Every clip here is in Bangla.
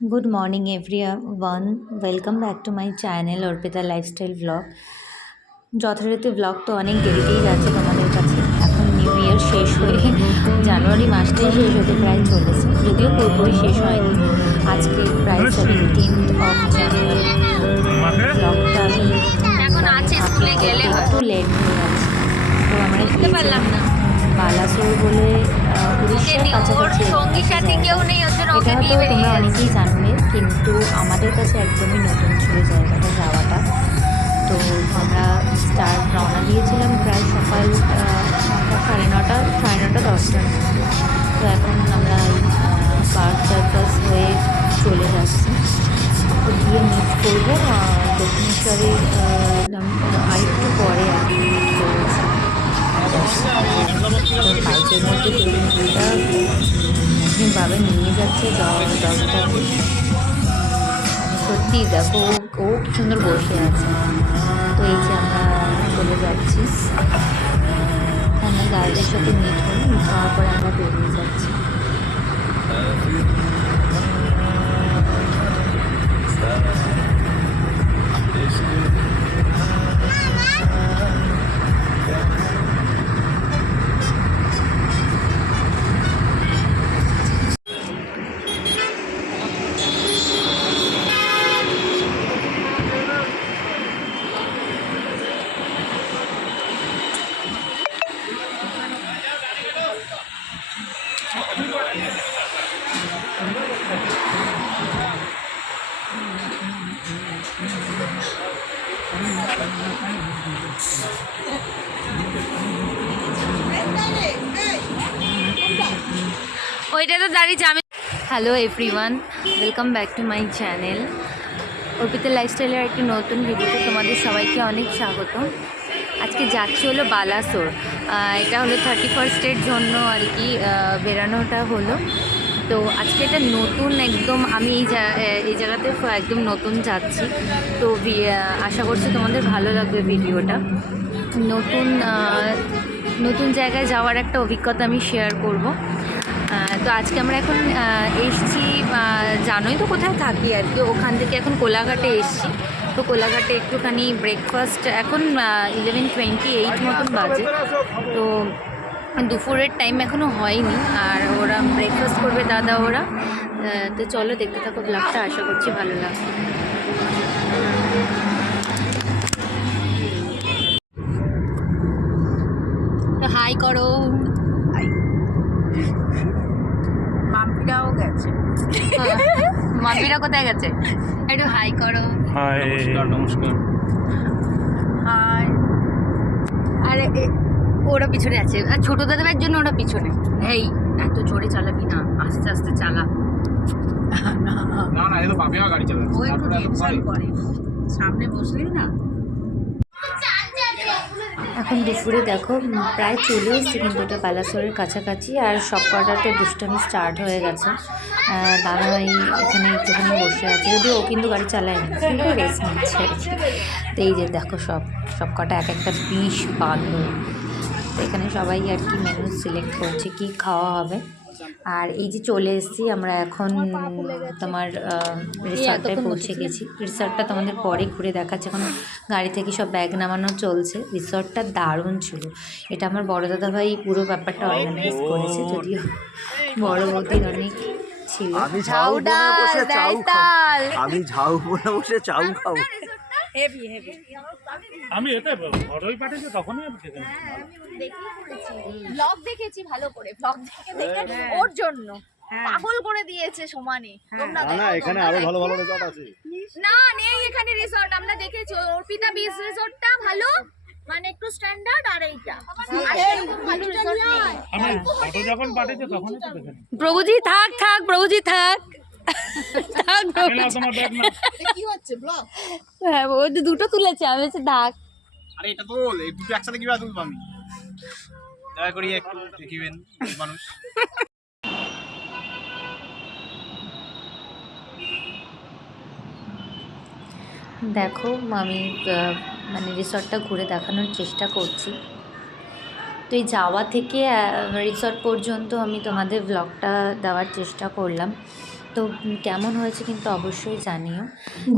Good morning everyone. Welcome back to my channel Arpita lifestyle blog. যথারীতি ব্লগ তো অনেক দেরিতেই যাচ্ছে তোমাদের কাছে। এখন নিউ ইয়ার শেষ হয়ে জানুয়ারি মাসটাই শেষ হতে প্রায় চলেছে, যদিও পুরোপুরি শেষ হয়নি। আজকে প্রায় 17th অফ জানুয়ারি। ব্লগটা আমি এখন আছে স্কুলে গেলে একটু লেট হয়ে যাচ্ছে। তো আমরা বুঝতে পারলাম না বালাসোর বলে উড়িষ্যার কাছাকাছি। সঙ্গী সাথী কেউ নেই, ওর জন্য ওকে এটা নিয়ে তো বেরিয়ে তোমরা গেছে। অনেকেই জানবে, কিন্তু আমাদের কাছে একদমই নতুন ছিল জায়গাটা যাওয়াটা। তো আমরা রওনা দিয়েছিলাম প্রায় সকাল 9:30 10টার মধ্যে। তো এখন আমরা পার্ক সার্কাস হয়ে চলে যাচ্ছি। তো গিয়ে মিট করবো দক্ষিণেশ্বরে আরেকটু পরে আর কি চলেছে। তো বাইকের মধ্যে টেবিলটা ভাবে নিয়ে যাচ্ছে দশটাকে। সত্যি দেখো ও কি সুন্দর বসে আছে। তো এই যে আমরা চলে যাচ্ছি, আমরা গাইডের সাথে মিট হয়ে হওয়ার পরে আমরা বেরিয়ে যাচ্ছি। ওইটা তো দাঁড়িয়েছে আমি। Hello everyone, welcome back to my channel Arpita লাইফস্টাইলের একটি নতুন ভিডিওতে তোমাদের সবাইকে অনেক স্বাগত। আজকে যাচ্ছি হলো বালাসোর। এটা হলো 31st জন্য আর কি বেরানোটা হলো। তো আজকে এটা নতুন একদম, আমি এই জায়গাতে একদম নতুন যাচ্ছি। তো আশা করছি তোমাদের ভালো লাগবে ভিডিওটা। নতুন জায়গায় যাওয়ার একটা অভিজ্ঞতা আমি শেয়ার করব। তো আজকে আমরা এখন এসছি, জানোই তো কোথায় থাকি আর কি, ওখান থেকে এখন কোলাঘাটে এসছি। তো কোলাঘাটে একটুখানি ব্রেকফাস্ট, এখন 11:28 মতন বাজে। তো দুপুরের টাইম এখনও হয়নি, আর ওরা ব্রেকফাস্ট করবে দাদা ওরা। তো চলো দেখতে থাকো ব্লগটা, আশা করছি ভালো লাগবে। হাই করো। মাম্পিরাও গেছে। মাম্পিরা কোথায় গেছে? একটু হাই করো। হাই, নমস্কার। হাই। আরে ওরা পিছনে আছে, আর ছোটো দাদার জন্য ওরা পিছনে। এই এত জোরে চালাবি না, আস্তে আস্তে চালা। না না, এ তো বাপিমা গাড়ি চালাচ্ছে। ও একটু টেনশন করে, সামনে বসলেই না। এখন দুপুরে দেখো প্রায় চলে এসেছি, কিন্তু এটা বালাসোরের কাছাকাছি। আর সব কটাতে দুষ্টামি স্টার্ট হয়ে গেছে। দাদাভাই এখানে একটুখানি বসে আছে, যদিও ও কিন্তু গাড়ি চালায় না, কিন্তু রেস্ট নিচ্ছে আর কি। তো এই যে দেখো সব কটা এক একটা বিষ বাঁধল। তো এখানে সবাই আর কি মেনু সিলেক্ট করছে কি খাওয়া হবে। আর এই যে চলে এসেছি আমরা এখন, তোমার রিসর্টে পৌঁছে গেছি। রিসর্টটা তোমাদের পরে ঘুরে দেখাচ্ছে, এখন গাড়ি থেকে সব ব্যাগ নামানো চলছে। রিসর্টটা দারুণ ছিল। এটা আমার বড় দাদা ভাই পুরো ব্যাপারটা অর্গানাইজ করেছে, যদিও বড় বৌদির অনেক ছিল। আমি ঝাউবনে বসে চাউ খাবো। Heavy heavy. আমি এতে বড়ই পাঠিয়েছি, তখনই আমি খেতে ব্লগ দেখেছি ভালো করে, ব্লগ দেখে ওর জন্য পাগল করে দিয়েছে সমানে। তোমরা না না, এখানে আরো ভালো ভালো রিসর্ট আছে। না নেই এখানে রিসর্ট, আমরা দেখেছি অর্পিতা বিচ রিসর্টটা ভালো, মানে একটু স্ট্যান্ডার্ড, আর এইটা ভালো রিসর্ট নেই। আমি ফটো যখন পাঠিয়েছি তখনই তো দেখে নিই। প্রভুজি থাক, প্রভুজি থাক। তোমার ব্যাগ না। হ্যাঁ, ও দুটো তুলেছে, আমি হচ্ছে থাক। আরে এটা তো এই দুটো একসাথে কিভাবে তুলবো আমি? দয়া করি একটু দেখিবেন মানুষ। দেখো আমি মানে রিসর্টটা ঘুরে দেখানোর চেষ্টা করছি। তো এই যাওয়া থেকে রিসর্ট পর্যন্ত আমি তোমাদের ব্লগটা দেওয়ার চেষ্টা করলাম। তো কেমন হয়েছে কিন্তু অবশ্যই জানিও।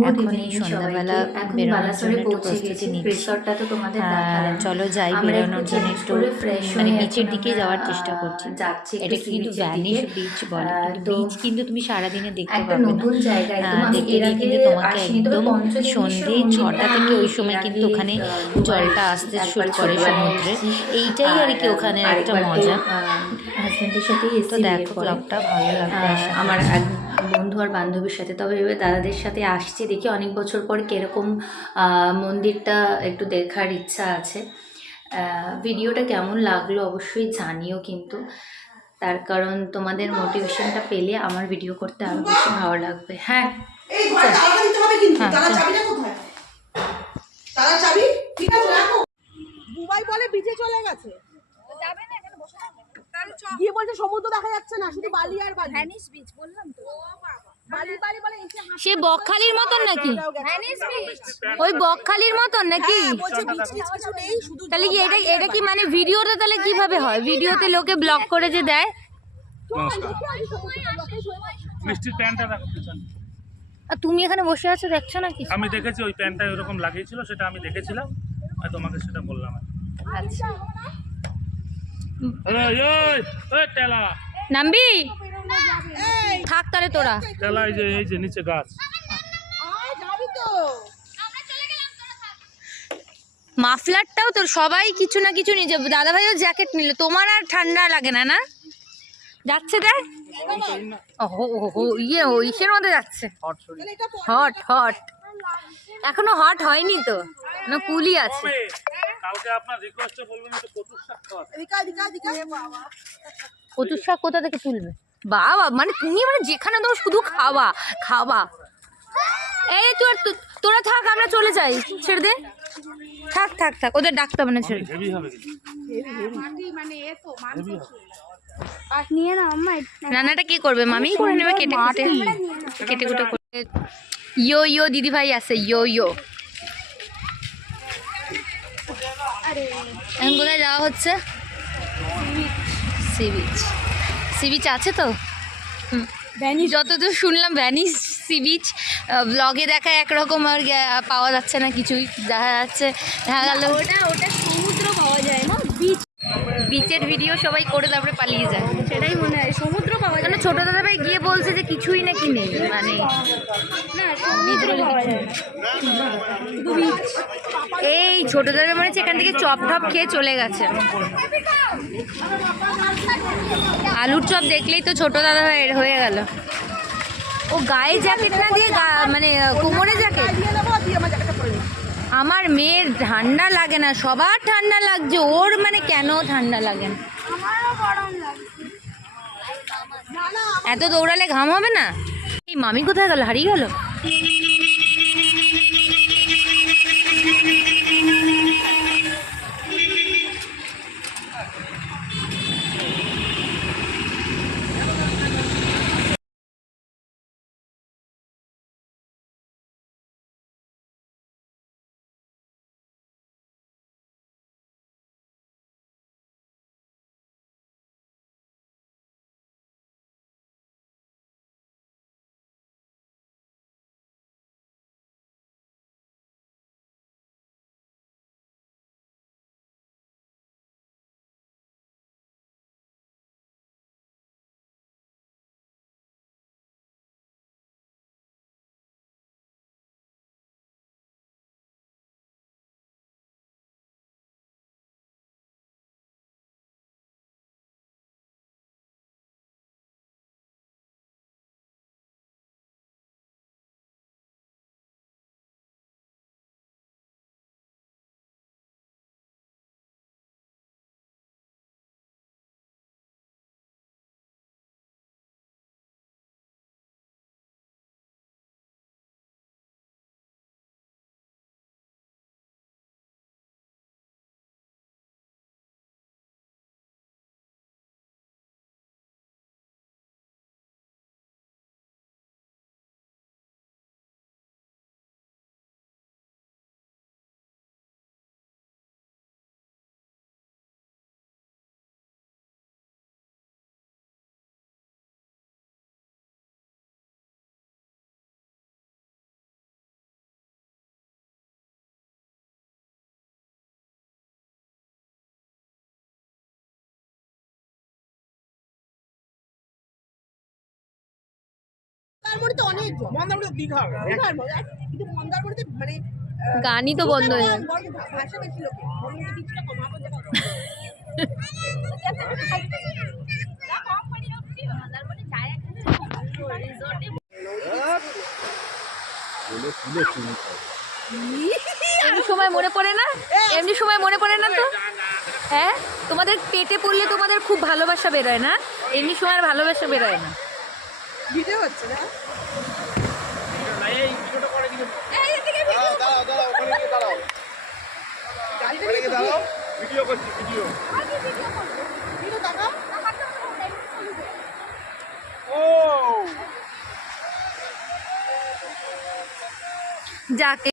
এখন এই সন্ধ্যাবেলা বেরোনোর জন্য একটু প্রস্তুতি নিচ্ছি। রিসর্টটা তো তোমাদের দেখালাম। চলো যাই, আমরা বেরোনোর একটু জন্য change একটু করে fresh মানে হয়ে বিচের এখন দিকেই আমরা, যাওয়ার চেষ্টা করছি। যাচ্ছি একটু এটা sea কিন্তু beach এর ভ্যানিশ দিকে। বিচ বলে, কিন্তু তো বিচ কিন্তু তুমি সারাদিনে দেখতে একটা পাবে না। নতুন জায়গা একদম, আমি দেখতে এর গিয়ে আগে কিন্তু তোমাকে আসিনি, তবে একদম পঞ্চলিঙ্গেশ্বর সন্ধে মন্দিরটা 6টা থেকে আমি ওই সময় এর কিন্তু আগে, ওখানে দুবার জলটা এসেছি। আসতে একবার শুরু করে ছোটবেলায় সমুদ্রে। এসেছি, এইটাই আর কি ওখানে একটা আরেকবার তো, মজা। হাজবেন্ডের সাথেই তো এসেছি বিয়ের দেখো পরে। ব্লগটা ভালো লাগবে আশা আমার করছি। এক বন্ধু আর বান্ধবীর সাথে, তবে এবার দাদাদের সাথে আসছি, দেখি অনেক বছর পর কিরকম মন্দিরটা একটু দেখার ইচ্ছা আছে। ভিডিওটা কেমন লাগলো অবশ্যই জানিও কিন্তু, তার কারণ তোমাদের মোটিভেশনটা পেলে আমার ভিডিও করতে আরও বেশি ভালো লাগবে। হ্যাঁ এই ঘরে তালা দিতে হবে কিন্তু, হ্যাঁ, তালা চল। চাবিটা কোথায়? তালা চাবি ঠিক আছে রাখো। বুবাই বলে বিচে চলে গেছে, গিয়ে বলছে সমুদ্র দেখা যাচ্ছে না, শুধু বালি আর বালি। ভ্যানিশ বিচ বললাম তো। বালি বালি বলে এসে হাসি সে বকখালির মতন নাকি? Vanish beach. ওই বকখালির মতন নাকি? হ্যাঁ, বলছে বিচ টিচ কিছু নেই, শুধু তাহলে কি এটা কি মানে ভিডিওতে তাহলে কিভাবে হয়? ভিডিওতে লোকে ব্লগ করে যে দেয়। মিষ্টির প্যান্টটা দেখো পিছনে। আর তুমি এখানে বসে আছো দেখছো না কি? আমি দেখেছি ওই প্যান্টটা এরকম লাগিয়েছিল, সেটা আমি দেখেছিলাম আর তোমাকে সেটা বললাম। আচ্ছা, ওই ওই ওই টেলা নামবি? থাক তাহলে তোরা। টেলা, এই যে নিচে গাছ। আয় যাবি তো। মাফলারটাও তো সবাই কিছু না কিছু নিয়ে যাবে। দাদা ভাইও জ্যাকেট নিল, তোমার আর ঠান্ডা লাগে না? না যাচ্ছে দেখ, ইয়ে ইসের মধ্যে যাচ্ছে, হট হট। এখনো হট হয়নি তো, না কুলই আছে। কালকে আপনার রিকোয়েস্টে বলবেন একটু কচুর শাক খাওয়াতে। এদিকে এদিকে এদিকে। কচুর শাক কোথা থেকে তুলবে? বাবা, মানে তুমি মানে যেখানে তোমার শুধু খাওয়া খাওয়া। এই তোরা থাক, আমরা চলে যাই, ছেড়ে দে। থাক থাক থাক, ওদের ডাকতে হবে না, ছেড়ে দে। হেভি হবে কিন্তু। হেভি হবে। রান্নাটা কি করবে? মামি করে নেবে কেটে কুটে, কেটে কুটে করে। ইয়ো ইয়ো দিদি ভাই আছে, ইয়ো ইয়ো। এখন কোথায় যাওয়া হচ্ছে? Sea beach. সি বিচ আছে তো? যতদূর শুনলাম ভ্যানিশ সি বিচ। ব্লগে দেখা একরকম, আর পাওয়া যাচ্ছে না কিছুই। দেখা যাচ্ছে, দেখা গেল ওটা সমুদ্র পাওয়া যায় না, বিচ। বিচের ভিডিও সবাই করে তারপরে পালিয়ে যায়। সেটাই মনে হয়, সমুদ্র পাওয়া যায় কেন ছোট দাদা ভাই গিয়ে বলছে যে কিছুই নাকি নেই, মানে না, সমুদ্র পাওয়া যায়। এই ছোট দাদা মনে হচ্ছে এখান থেকে চপ টপ খেয়ে চলে গেছে। আলুর চপ দেখলেই তো ছোট দাদা ভাই হয়ে গেল। ও গায়ে জ্যাকেট না দিয়ে মানে কোমরে জ্যাকেট। দিয়ে নেবো, দিয়ে আমার জ্যাকেটটা পরে নিই। আমার মেয়ের ঠান্ডা লাগে না, সবার ঠান্ডা লাগছে, ওর মানে কেন ঠান্ডা লাগে না? এত দৌড়ালে ঘাম হবে না? এই মামি কোথায় গেল? হারিয়ে গেল। মন্দারমণিতে অনেক জল। মন্দারমণি দীঘা হবে। দীঘার মতো। কিন্তু মন্দারমণিতে মানে গানই তো বন্ধ হয়ে গেল। ভাষা বেশি লোকে মন্দারমণিতে কিছুটা কমাবো জায়গা। এমনি সময় মনে পড়ে না, এমনি সময় মনে পড়ে না তো? হ্যাঁ, তোমাদের পেটে পড়লে তোমাদের খুব ভালোবাসা বেরোয় না, এমনি সময় আর ভালোবাসা বেরোয় না। ভিডিও হচ্ছে না। এই ভিডিওটা করে দিকে দাঁড়াও ওখানে গিয়ে দাঁড়াও ওখানে গিয়ে দাঁড়াও ভিডিও করছি ভিডিও ভিডিও দেখাও। ও যাকে